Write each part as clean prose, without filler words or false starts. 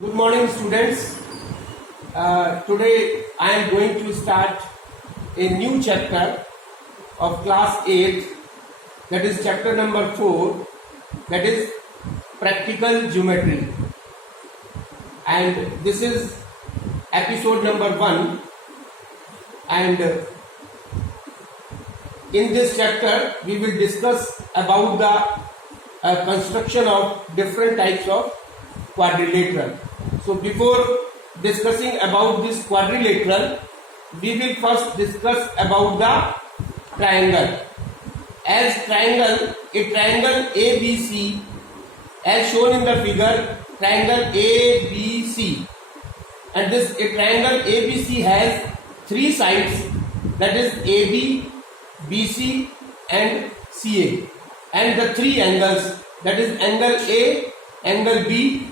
Good morning, students. Today I am going to start a new chapter of class 8, that is chapter number 4, that is practical geometry, and this is episode number 1. And in this chapter we will discuss about the construction of different types of quadrilateral. So before discussing about this quadrilateral, we will first discuss about the triangle. As triangle, a triangle ABC, as shown in the figure, triangle ABC, and this a triangle ABC has three sides, that is AB, BC and CA, and the three angles, that is angle A, angle B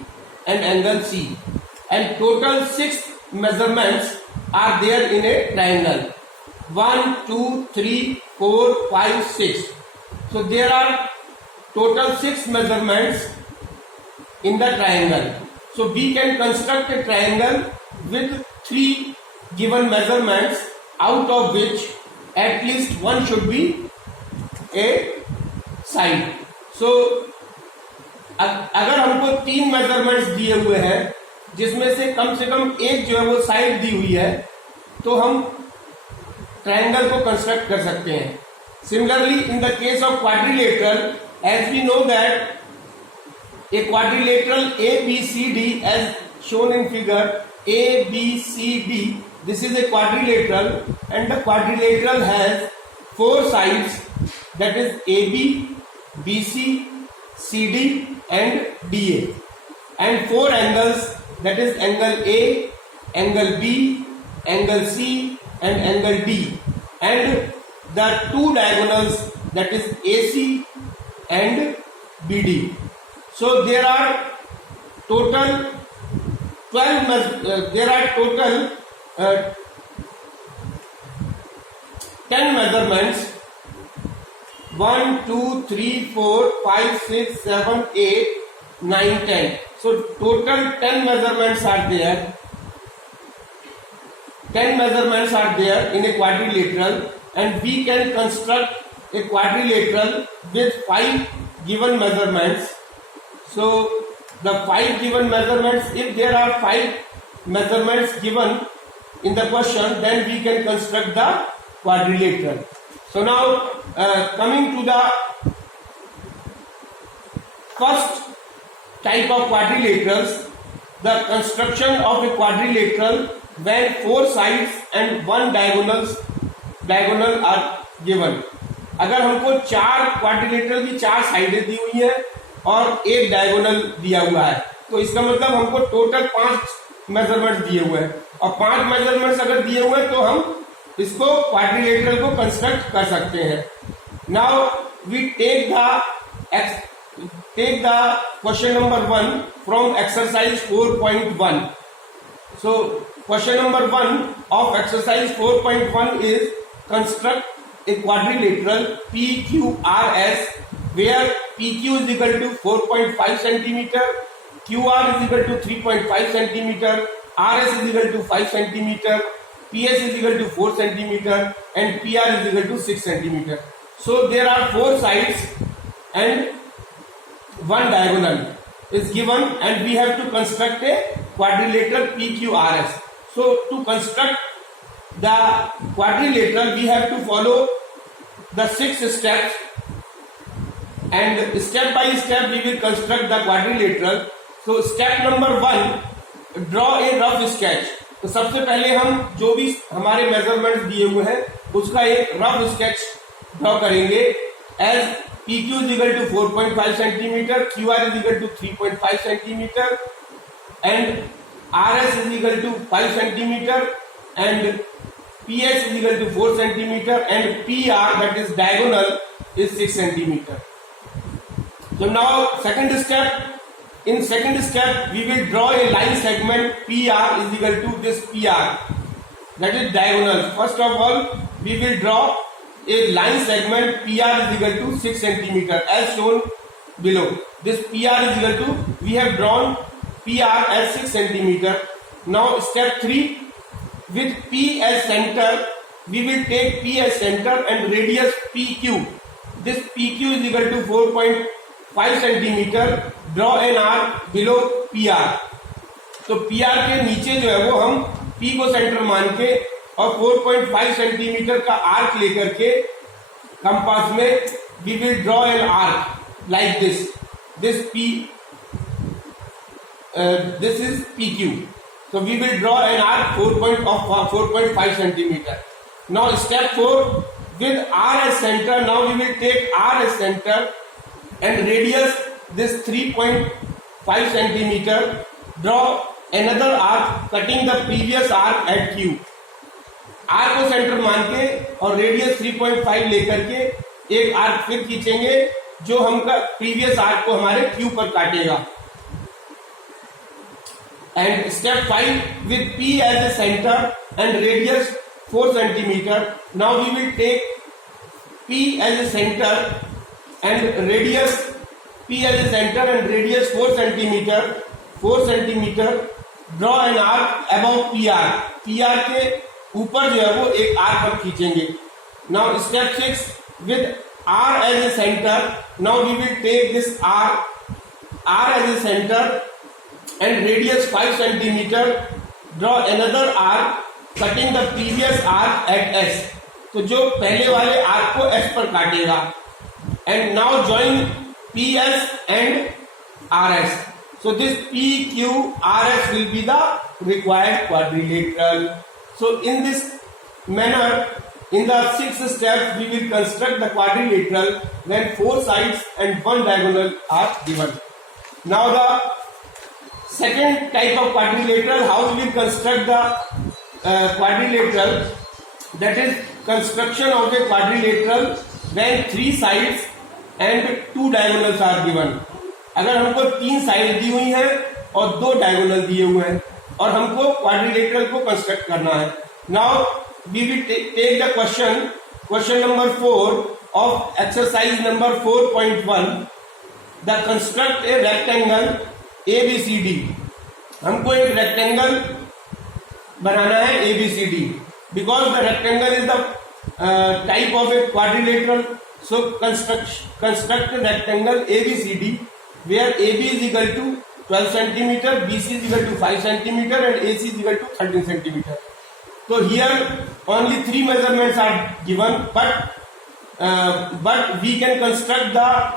and angle C, and total 6 measurements are there in a triangle. 1, 2, 3, 4, 5, 6. So there are total 6 measurements in the triangle. So we can construct a triangle with 3 given measurements, out of which at least one should be a side. So अगर हमको 3 measurements दिए हुए हैं जिसमें से कम एक जो है वो साइड दी हुई है, तो हम ट्रायंगल को कंस्ट्रक्ट कर सकते हैं. Similarly in the case of quadrilateral, as we know that a quadrilateral ABCD as shown in figure ABCD, this is a quadrilateral and the quadrilateral has 4 sides, that is AB, BC, CD and DA, and 4 angles, that is angle A, angle B, angle C and angle D, and the 2 diagonals, that is AC and BD. So there are total 10 measurements. 1, 2, 3, 4, 5, 6, 7, 8, 9, 10. So total 10 measurements are there. 10 measurements are there in a quadrilateral, and we can construct a quadrilateral with 5 given measurements. So the 5 given measurements, if there are 5 measurements given in the question, then we can construct the quadrilateral. So now coming to the first type of quadrilaterals, the construction of a quadrilateral when 4 sides and 1 diagonal are given. अगर हमको 4 quadrilateral की 4 साइडें दी हुई है और 1 diagonal दिया हुआ है, तो इसका मतलब हमको टोटल 5 मेजरमेंट्स दिए हुए हैं, और 5 मेजरमेंट्स अगर दिए हुए हैं तो हम इसको क्वाड्रिलेटरल को कंस्ट्रक्ट कर सकते हैं. Now we take the question number 1 from exercise 4.1. So question number 1 of exercise 4.1 is construct a quadrilateral PQRS where PQ is equal to 4.5 centimeter, QR is equal to 3.5 centimeter, RS is equal to 5 centimeter, PS is equal to 4 centimeter and PR is equal to 6 centimeter. So there are 4 sides and 1 diagonal is given, and we have to construct a quadrilateral PQRS. So to construct the quadrilateral we have to follow the 6 steps, and step by step we will construct the quadrilateral. So step number 1, draw a rough sketch. तो सबसे पहले हम जो भी हमारे measurements दिए हुए हैं उसका एक रफ स्केच ड्रॉ करेंगे. As PQ is equal to 4.5 centimeter, QR is equal to 3.5 centimeter and RS is equal to 5 centimeter and PS is equal to 4 centimeter and PR, that is diagonal, is 6 centimeter. So now second step. In second step, we will draw a line segment PR is equal to this PR, that is diagonal. First of all, we will draw a line segment PR is equal to 6 centimeter as shown below. This PR is equal to, we have drawn PR as 6 centimeter. Now step 3, with P as center, we will take P as center and radius PQ. This PQ is equal to 4.5 centimeter. Draw an arc below PR. तो PR के नीचे जो है वो हम P को centre मान के और 4.5 सेंटीमीटर का आर्क लेकर के कंपास में we will draw an arc like this. This is PQ. So we will draw an arc 4.5 centimeter. Now step 4, with R as center, now we will take R as center and radius this 3.5 centimeter. Draw another arc cutting the previous arc at Q. R को centre मान के और radius 3.5 लेकर के एक arc फिर खींचेंगे जो हमका प्रीवियस आर्क को हमारे Q पर काटेगा. And step 5, with P as a center and radius 4 centimeter. Now we will take P as a center and radius 4 centimeter. 4 centimeter. Draw an arc above PR. PR के ऊपर जो है वो एक आर्क हम खींचेंगे. Now step 6, with R as a center. Now we will take this R as a center and radius 5 centimeter. Draw another arc cutting the previous arc at S. तो जो पहले वाले आर्क को S पर काटेगा. And now join PS and RS. So this PQRS will be the required quadrilateral. So in this manner, in the 6th step, we will construct the quadrilateral when 4 sides and 1 diagonal are given. Now the second type of quadrilateral, how we will construct the quadrilateral, that is construction of a quadrilateral when 3 sides and 2 diagonals are given. अगर हमको 3 side दी हुई हैं और 2 diagonal दिए हुए हैं और हमको क्वाड्रिलेटरल को कंस्ट्रक्ट करना है. Now we will take the question number 4 of exercise number 4.1. The construct a rectangle ABCD. हमको एक रेक्टेंगल बनाना है ABCD because the rectangle is the type of a quadrilateral. So construct rectangle ABCD where AB is equal to 12 centimeter, BC is equal to 5 centimeter and AC is equal to 13 centimeter. So here only 3 measurements are given, but we can construct the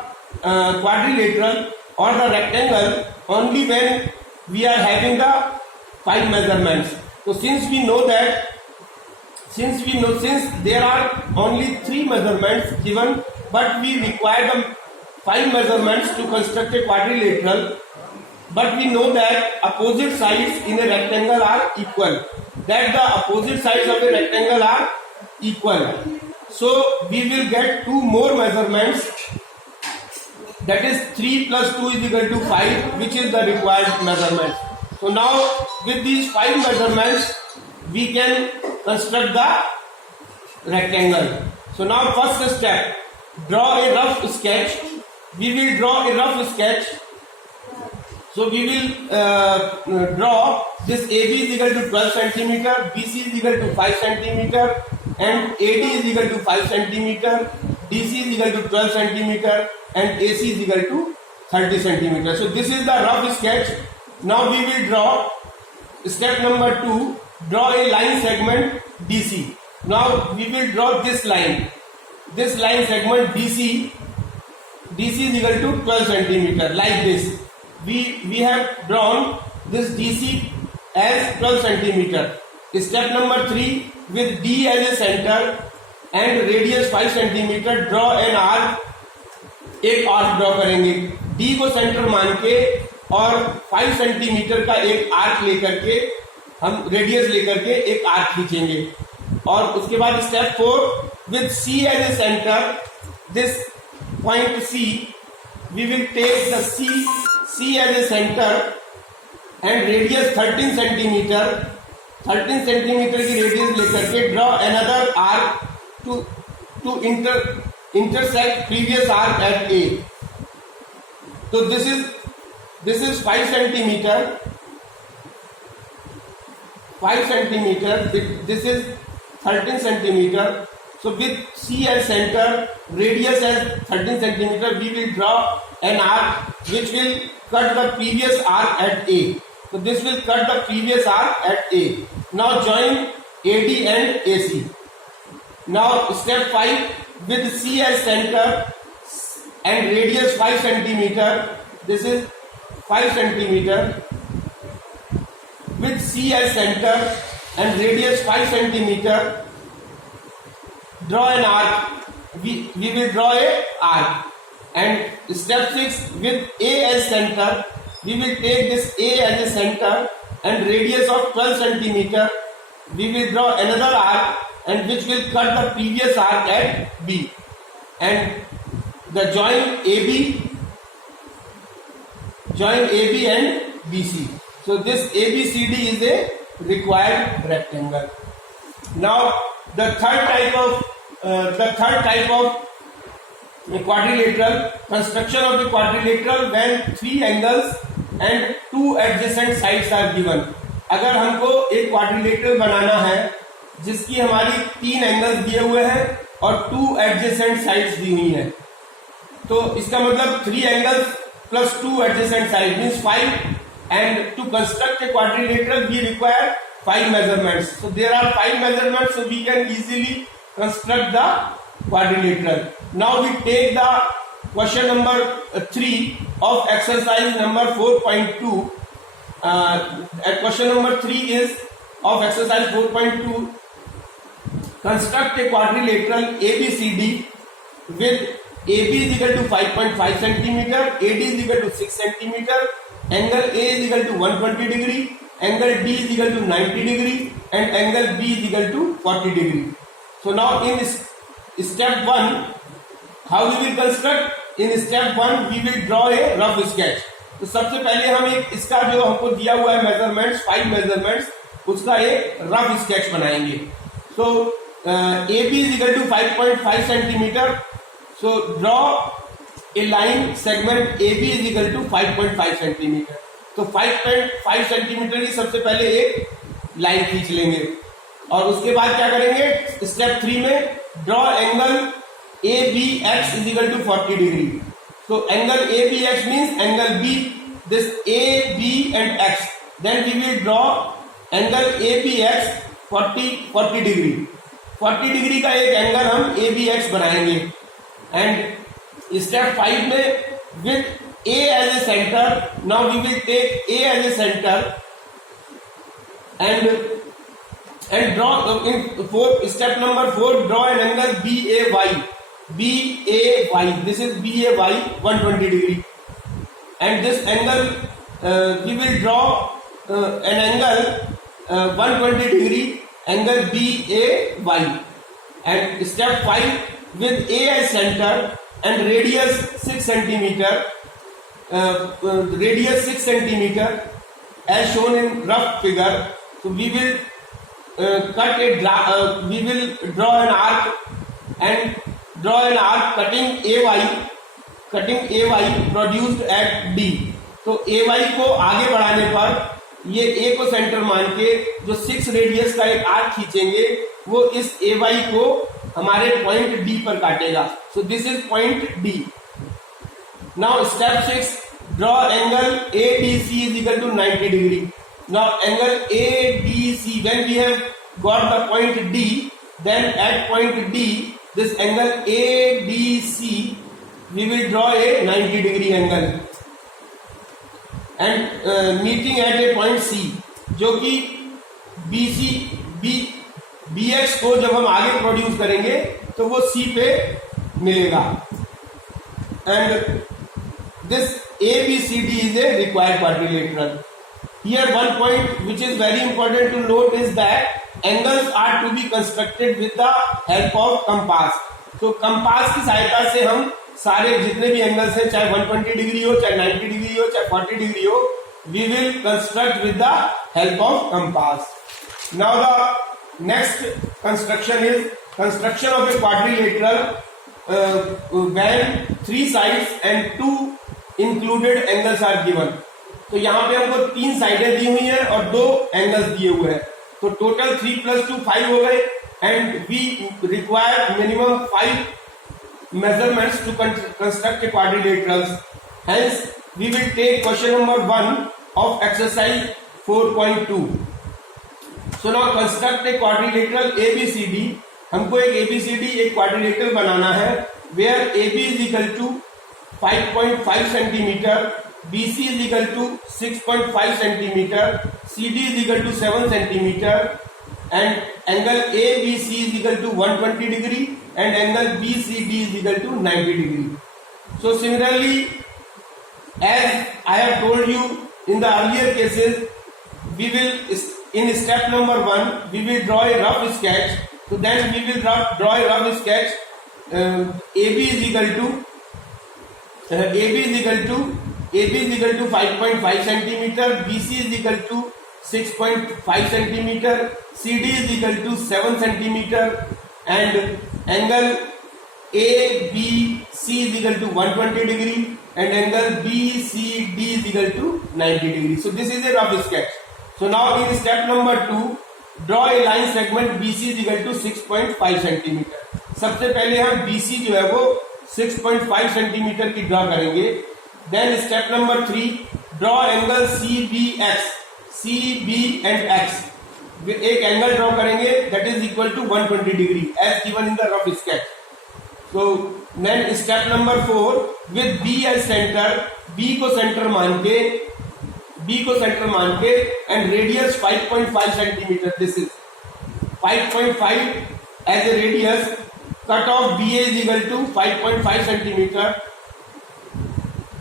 quadrilateral or the rectangle only when we are having the 5 measurements. So since there are only 3 measurements given, but we require the 5 measurements to construct a quadrilateral, but we know that opposite sides in a rectangle are equal. That the opposite sides of a rectangle are equal. So we will get 2 more measurements. That is 3 plus 2 is equal to 5, which is the required measurement. So now with these 5 measurements, we can construct the rectangle. So now first step, draw a rough sketch. We will draw a rough sketch. So we will draw this AB is equal to 12 centimeter, BC is equal to 5 centimeter, and AD is equal to 5 centimeter, DC is equal to 12 centimeter, and AC is equal to 30 centimeter. So this is the rough sketch. Now we will draw step number 2. Draw a line segment DC. Now we will draw this line. This line segment DC is equal to 12 centimeter like this. We have drawn this DC as 12 centimeter. Step number 3, with D as a center and radius 5 centimeter, draw an arc. एक arc draw करेंगे. D को centre मान के और 5 centimetre का एक arc लेकर के हम रेडियस लेकर के एक आर्क खींचेंगे. और उसके बाद step 4, with C as a center, this point C, we will take the C as a center and radius 13 centimeter. 13 centimeter की रेडियस लेकर के draw another arc to intersect previous arc at A. So this is this is 5 centimeter, 5 centimeter, this is 13 centimeter. So with C as center, radius as 13 centimeter, we will draw an arc which will cut the previous arc at A. So this will cut the previous arc at A. Now join AD and AC. Now step 5, with C as center and radius 5 centimeter, this is 5 centimeter. With C as center and radius 5 centimeter, draw an arc. We will draw a arc. And step 6, with A as center, we will take this A as a center and radius of 12 centimeter. We will draw another arc and which will cut the previous arc at B. And the join AB and BC. So this ABCD is a required rectangle. Now the third type of quadrilateral, construction of the quadrilateral when 3 angles and 2 adjacent sides are given. अगर हमको एक quadrilateral बनाना है जिसकी हमारी 3 angles दिए हुए हैं और 2 एडजेसेंट साइड्स दी हुई हैं, तो इसका मतलब 3 angles plus 2 adjacent side means 5, and to construct a quadrilateral we require 5 measurements. So there are 5 measurements, so we can easily construct the quadrilateral. Now we take the question number 3 of exercise number 4.2. Question number 3 is of exercise 4.2. Construct a quadrilateral ABCD with AB is equal to 5.5 centimeter, AD is equal to 6 centimeter, angle A is equal to 120 degree, angle D is equal to 90 degree, and angle B is equal to 40 degree. So now in step 1, how we will construct? In step 1 we will draw a rough sketch. तो सबसे पहले हम एक इसका जो हमको दिया हुआ है मेजरमेंट्स 5 मेजरमेंट्स, उसका एक रफ स्केच बनाएंगे. सो AB is equal to 5.5 centimeter. So draw a line segment AB is equal to 5.5 centimeter. तो 5.5 सेंटीमीटर की सबसे पहले एक लाइन खींच लेंगे और उसके बाद क्या करेंगे? स्टेप 3 में draw angle ABX is equal to 40 degree. So angle ABX means angle B, this A, B and X. Then we will draw angle ABX 40 degree. 40 degree का एक एंगल हम ABX बनाएंगे. एंड स्टेप 5 में with A as a center, now we will take A as a center and draw in step number 4, draw an angle BAY. This is BAY 120 degree, and this angle we will draw an angle 120 degree, angle BAY. And step 5, with A as center and radius 6 centimeter, as shown in rough figure. So we will we will draw an arc cutting AY produced at D. तो AY को आगे बढ़ाने पर ये A को centre मान के जो 6 रेडियस का एक आर्क खींचेंगे वो इस AY को हमारे पॉइंट D पर काटेगा. So this is point D. Now step 6, draw angle ADC is equal to 90 degree. Now angle ADC, when we have got the point D, then at point D, this angle ADC, we will draw a 90 degree angle and meeting at a point C, जो कि BX को जब हम आगे produce करेंगे तो वो C पे मिलेगा. And this ABCD is a required quadrilateral. Here one point which is very important to note is that angles are to be constructed with the help of compass. तो कंपास की सहायता से हम सारे जितने भी एंगल्स हैं, चाहे 120 डिग्री हो, चाहे 90 डिग्री हो, चाहे 40 डिग्री हो, we will construct with the help of compass. Now the next construction is construction of a quadrilateral when 3 sides and 2 included angles are given. तो यहाँ पे हमको 3 साइडें दी हुई हैं और 2 एंगल्स दिए हुए हैं, तो टोटल 3 + 2 5 हो गए, and we require minimum 5 measurements to construct a quadrilaterals. Hence, we will take question number 1 of exercise 4.2. So now construct a quadrilateral ABCD. हमको एक ABCD एक quadrilateral बनाना है, where AB is equal to 5.5 centimeter, BC is equal to 6.5 centimeter, CD is equal to 7 centimeter, and angle ABC is equal to 120 degree, and angle BCD is equal to 90 degree. So similarly, as I have told you in the earlier cases, we will in step number 1 we will draw a rough sketch. So then we will draw a rough sketch. AB is equal to 5.5 centimeter, BC is equal to 6.5 centimeter, CD is equal to 7 centimeter, and angle ABC is equal to 120 degree, and angle BCD is equal to 90 degree. So this is a rough sketch. So now in step number 2, draw a line segment BC is equal to 6.5 centimeter. सबसे पहले हम BC जो है वो 6.5 centimetre की draw करेंगे. Then step number 3, draw angle CB and X. एक angle draw करेंगे that is equal to 120 degree as given in the rough sketch. So then step number 4, with B as centre, B को centre मान के and radius 5.5 centimetre. This is 5.5 as a radius. Cut off BA is equal to 5.5 centimetre.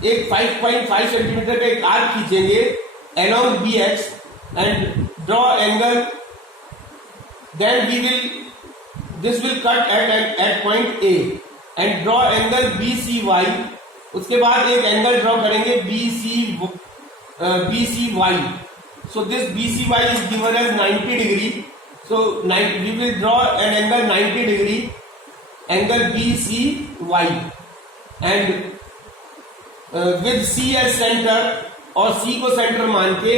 एक 5.5 centimetre का एक arc खींचेंगे along BX and draw angle. Then this will cut at point A and draw angle BCY. उसके बाद एक angle draw करेंगे BCY. So this BCY is given as 90 degree. So we will draw an angle 90 degree, angle BCY, and with C as center, और C को centre मान के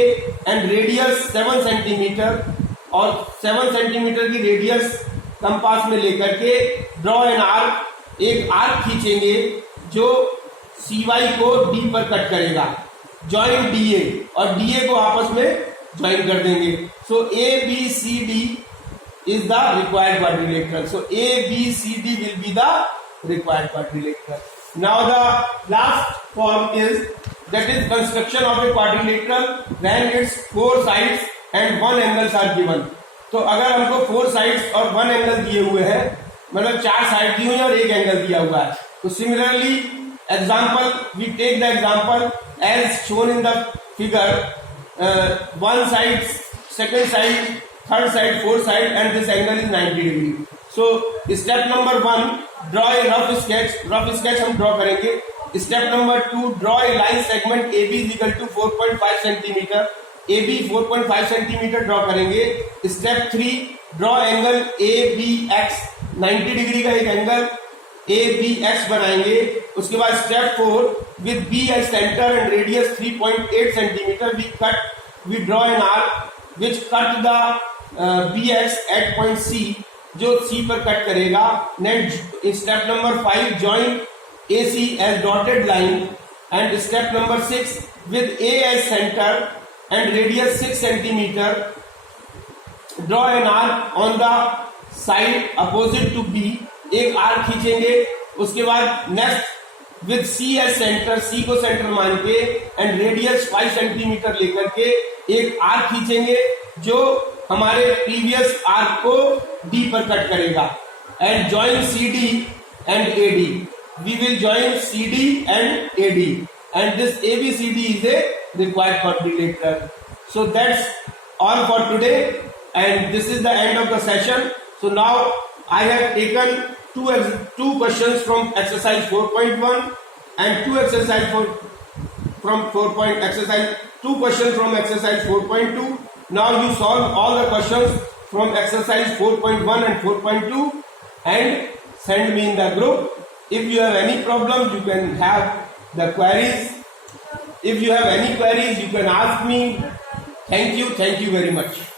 and radius 7 centimetre, और 7 centimetre की रेडियस कंपास में लेकर के ड्रॉ एन आर्क. एक आर्क खींचेंगे जो CY को D पर कट करेगा. जॉइन DA और DA को आपस में ज्वाइन कर देंगे. सो ABCD is the required quadrilateral. So ABCD will be the required quadrilateral. Now the last form is that is construction of a quadrilateral when its 4 sides and 1 angles are given. तो अगर हमको 4 sides और 1 angle दिए हुए हैं, मतलब 4 side दी हुई है और 1 एंगल दिया हुआ है. तो similarly example, we take the example as shown in the figure. 1 side, 2nd side, 3rd side, 4th side, and this angle is 90 degree. So step number 1, draw a rough sketch. Rough sketch हम draw करेंगे. Step number 2, draw a line segment AB is equal to 4.5 centimetre. AB 4.5 centimetre draw करेंगे. Step 3, draw angle ABX. 90 degree का एक angle ABX बनाएंगे. उसके बाद step 4, with B as centre and radius 3.8 centimetre, we draw an arc which cut the BX at point C, जो C पर cut करेगा. Next step number 5, join AC as dotted line, and step number 6, with A as center and radius 6 centimeter, draw an arc on the side opposite to B. एक arc खींचेंगे. उसके बाद next with C as center, C को centre मान के and radius 5 centimetre लेकर के एक आर्क खींचेंगे जो हमारे प्रीवियस आर्क को D पर कट करेगा. And join CD and AD. We will join CD and AD, and this ABCD is a required quadrilateral. So that's all for today, and this is the end of the session. So now I have taken two questions from exercise 4.1 and two questions from exercise 4.2. Now you solve all the questions from exercise 4.1 and 4.2 and send me in the group. If you have any problem, you can have the queries If you have any queries, you can ask me. Thank you very much.